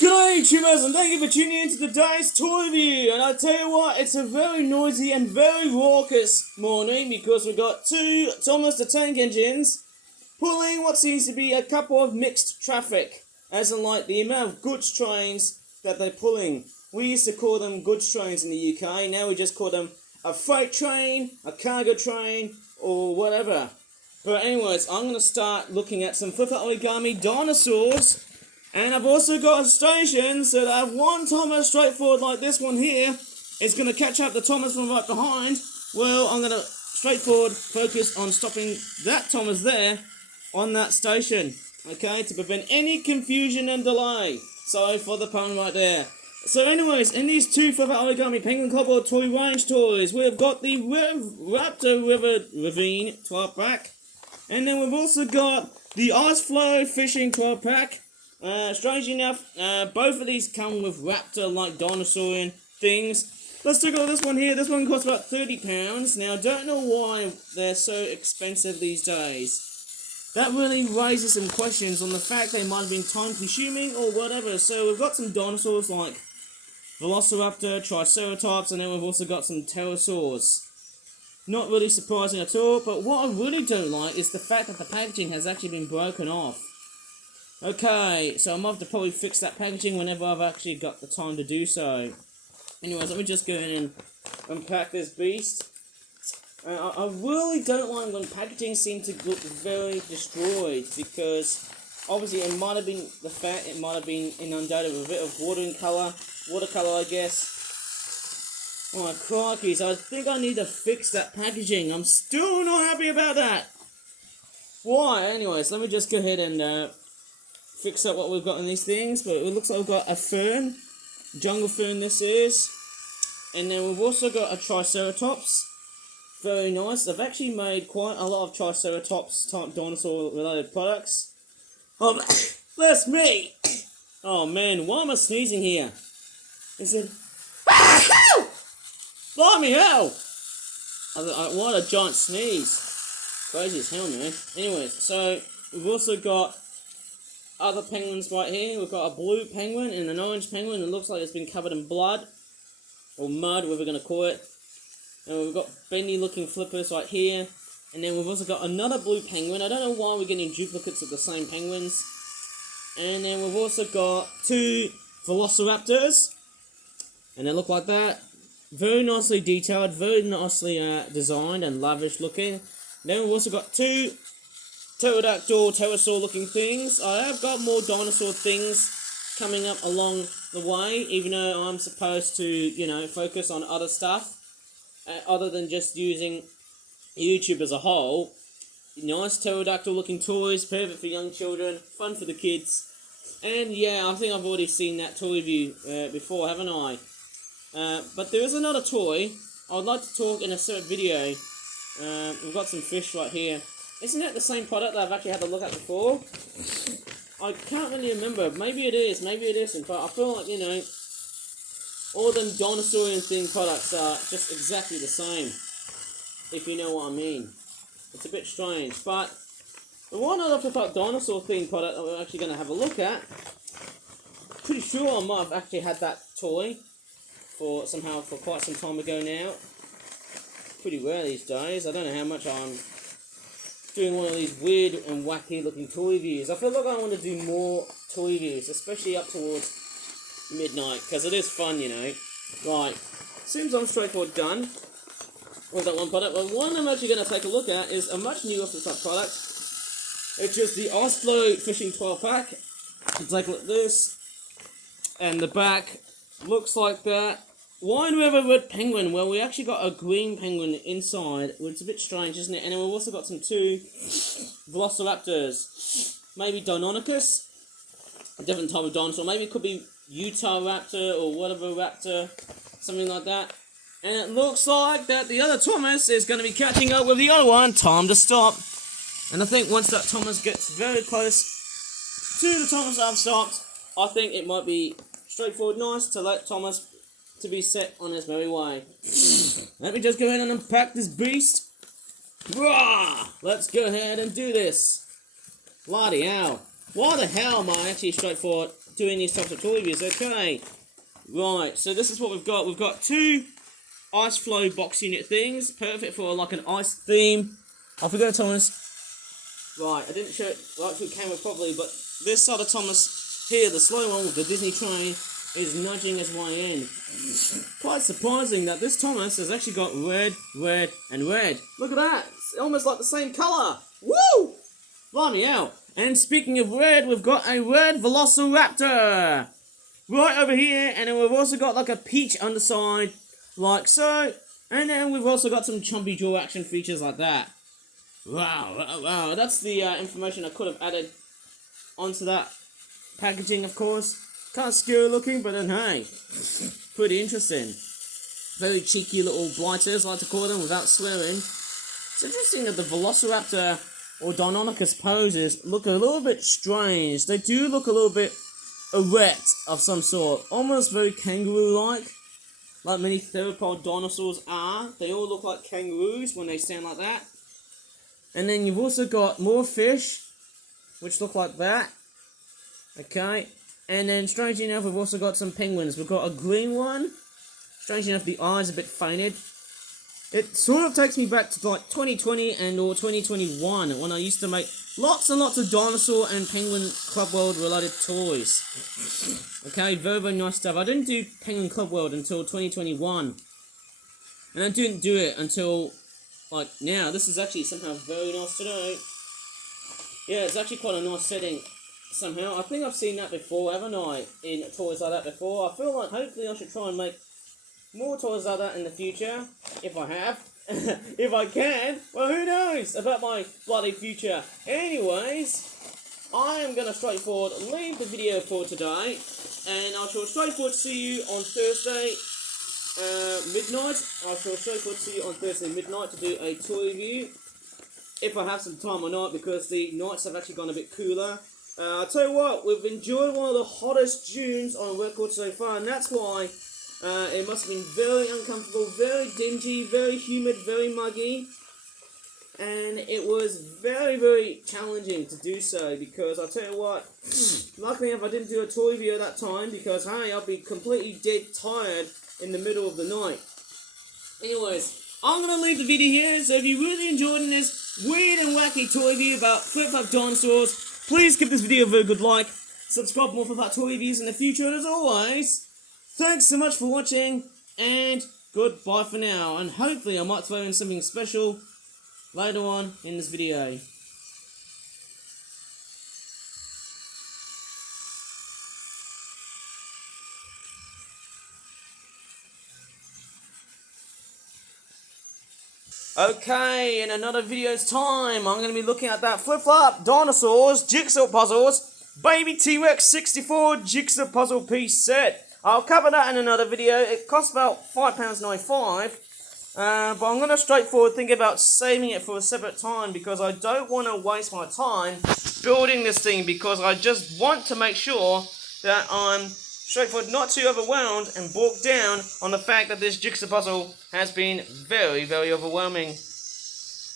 G'day Chimmers, and thank you for tuning in to today's toy review. And I tell you what, it's a very noisy and very raucous morning because we've got two Thomas the Tank Engines pulling what seems to be a couple of mixed traffic, as in like the amount of goods trains that they're pulling. We used to call them goods trains in the UK, now we just call them a freight train, a cargo train, or whatever. But anyways, I'm going to start looking at some Flip Out Origami dinosaurs. And I've also got a station so that I have one Thomas straight forward like this one here. It's going to catch up the Thomas from right behind. Well, I'm going to straight forward focus on stopping that Thomas there on that station. Okay, to prevent any confusion and delay. Sorry for the pun right there. So anyways, in these two Flip Out Origami Penguin Cobble Toy Range toys, we've got the Raptor River Ravine 12 pack. And then we've also got the Ice Flow Fishing 12 pack. Strangely enough, both of these come with raptor-like dinosaur things. Let's take a look at this one here. This one costs about £30. Now, I don't know why they're so expensive these days. That really raises some questions on the fact they might have been time-consuming or whatever. So we've got some dinosaurs like Velociraptor, Triceratops, and then we've also got some pterosaurs. Not really surprising at all, but what I really don't like is the fact that the packaging has actually been broken off. Okay, so I'm going to have to probably fix that packaging whenever I've actually got the time to do so. Anyways, let me just go in and unpack this beast. I really don't like when packaging seems to look very destroyed, because obviously it might have been the fact it might have been inundated with a bit of watercolour I guess. Oh my crikey, so I think I need to fix that packaging. I'm still not happy about that. Why? Anyways, let me just go ahead and fix up what we've got in these things. But it looks like we've got a fern, jungle fern this is, and then we've also got a Triceratops. Very nice. They've actually made quite a lot of Triceratops type dinosaur related products. Oh, that's me. Oh man, why am I sneezing here? Is it? Blimey hell! What a giant sneeze. Crazy as hell, man. Anyways, so we've also got other penguins right here. We've got a blue penguin and an orange penguin. It looks like it's been covered in blood or mud, whatever we're going to call it. And we've got bendy looking flippers right here. And then we've also got another blue penguin. I don't know why we're getting duplicates of the same penguins. And then we've also got two Velociraptors. And they look like that. Very nicely detailed, very nicely designed and lavish looking. Then we've also got two pterodactyl, pterosaur looking things. I have got more dinosaur things coming up along the way, even though I'm supposed to, you know, focus on other stuff, other than just using YouTube as a whole. Nice pterodactyl looking toys, perfect for young children, fun for the kids. And yeah, I think I've already seen that toy review before, haven't I? But there is another toy I would like to talk in a separate video. We've got some fish right here. Isn't it the same product that I've actually had to look at before? I can't really remember. Maybe it is, maybe it isn't. But I feel like, you know, all them dinosaurian themed products are just exactly the same, if you know what I mean. It's a bit strange. But the one other dinosaur themed product that we're actually going to have a look at, pretty sure I might have actually had that toy for quite some time ago now. Pretty rare these days. I don't know how much I'm doing one of these weird and wacky looking toy reviews. I feel like I want to do more toy reviews, especially up towards midnight, because it is fun, you know. Right, seems I'm straightforward done with that one product. But one I'm actually going to take a look at is a much newer type product. It's just the Ice Flow Fishing 12 pack. Take a look at this, and the back looks like that. Wine River Red Penguin. Well, we actually got a green penguin inside, which is a bit strange, isn't it? And then we've also got some two Velociraptors. Maybe Deinonychus, a different type of dinosaur. Maybe it could be Utah Raptor or whatever Raptor, something like that. And it looks like that the other Thomas is going to be catching up with the other one. Time to stop. And I think once that Thomas gets very close to the Thomas I've stopped, I think it might be straightforward nice to let Thomas to be set on his merry way. Let me just go ahead and unpack this beast. Rah! Let's go ahead and do this. Bloody hell. Why the hell am I actually straightforward doing these types of toy reviews. Okay, right, so this is what we've got. We've got 2 ice flow box unit things, perfect for like an ice theme. I forgot Thomas. Right, I didn't show it right through camera properly, but this side of Thomas here, the slow one with the Disney train, is nudging his way in. Quite surprising that this Thomas has actually got red, red, and red. Look at that! It's almost like the same colour! Woo! Blimey out! And speaking of red, we've got a red Velociraptor! Right over here, and then we've also got like a peach underside, like so. And then we've also got some chumpy jaw action features like that. Wow, that's the information I could have added onto that packaging, of course. Kind of scary looking, but then hey, pretty interesting. Very cheeky little blighters, I like to call them, without swearing. It's interesting that the Velociraptor or Deinonychus poses look a little bit strange. They do look a little bit erect of some sort, almost very kangaroo-like many theropod dinosaurs are. They all look like kangaroos when they stand like that. And then you've also got more fish, which look like that. Okay. And then, strangely enough, we've also got some penguins. We've got a green one. Strangely enough, the eye's a bit faded. It sort of takes me back to like 2020 and or 2021 when I used to make lots and lots of dinosaur and Penguin Club World related toys. Okay, very, very nice stuff. I didn't do Penguin Club World until 2021. And I didn't do it until like now. This is actually somehow very nice to know. Yeah, it's actually quite a nice setting. Somehow, I think I've seen that before, haven't I? In toys like that before. I feel like hopefully I should try and make more toys like that in the future, if I have. If I can. Well, who knows about my bloody future. Anyways, I am going to straightforward leave the video for today, and I shall straightforward see you on Thursday midnight. I shall straightforward see you on Thursday midnight to do a toy review, if I have some time or not, because the nights have actually gone a bit cooler. I'll tell you what, we've enjoyed one of the hottest Junes on record so far, and that's why it must have been very uncomfortable, very dingy, very humid, very muggy, and it was very, very challenging to do so, because I'll tell you what, luckily enough I didn't do a toy review at that time, because hey, I'll be completely dead tired in the middle of the night. Anyways, I'm going to leave the video here, so if you really enjoyed this weird and wacky toy review about flip-flop dinosaurs, please give this video a very good like, subscribe for more flip-flop toy reviews in the future, and as always, thanks so much for watching, and goodbye for now, and hopefully I might throw in something special later on in this video. Okay, in another video's time, I'm going to be looking at that flip-flop dinosaurs jigsaw puzzles baby T-Rex 64 jigsaw puzzle piece set. I'll cover that in another video. It costs about £5.95, but I'm going to straightforward think about saving it for a separate time, because I don't want to waste my time building this thing, because I just want to make sure that I'm straightforward, not too overwhelmed and bogged down on the fact that this jigsaw puzzle has been very, very overwhelming.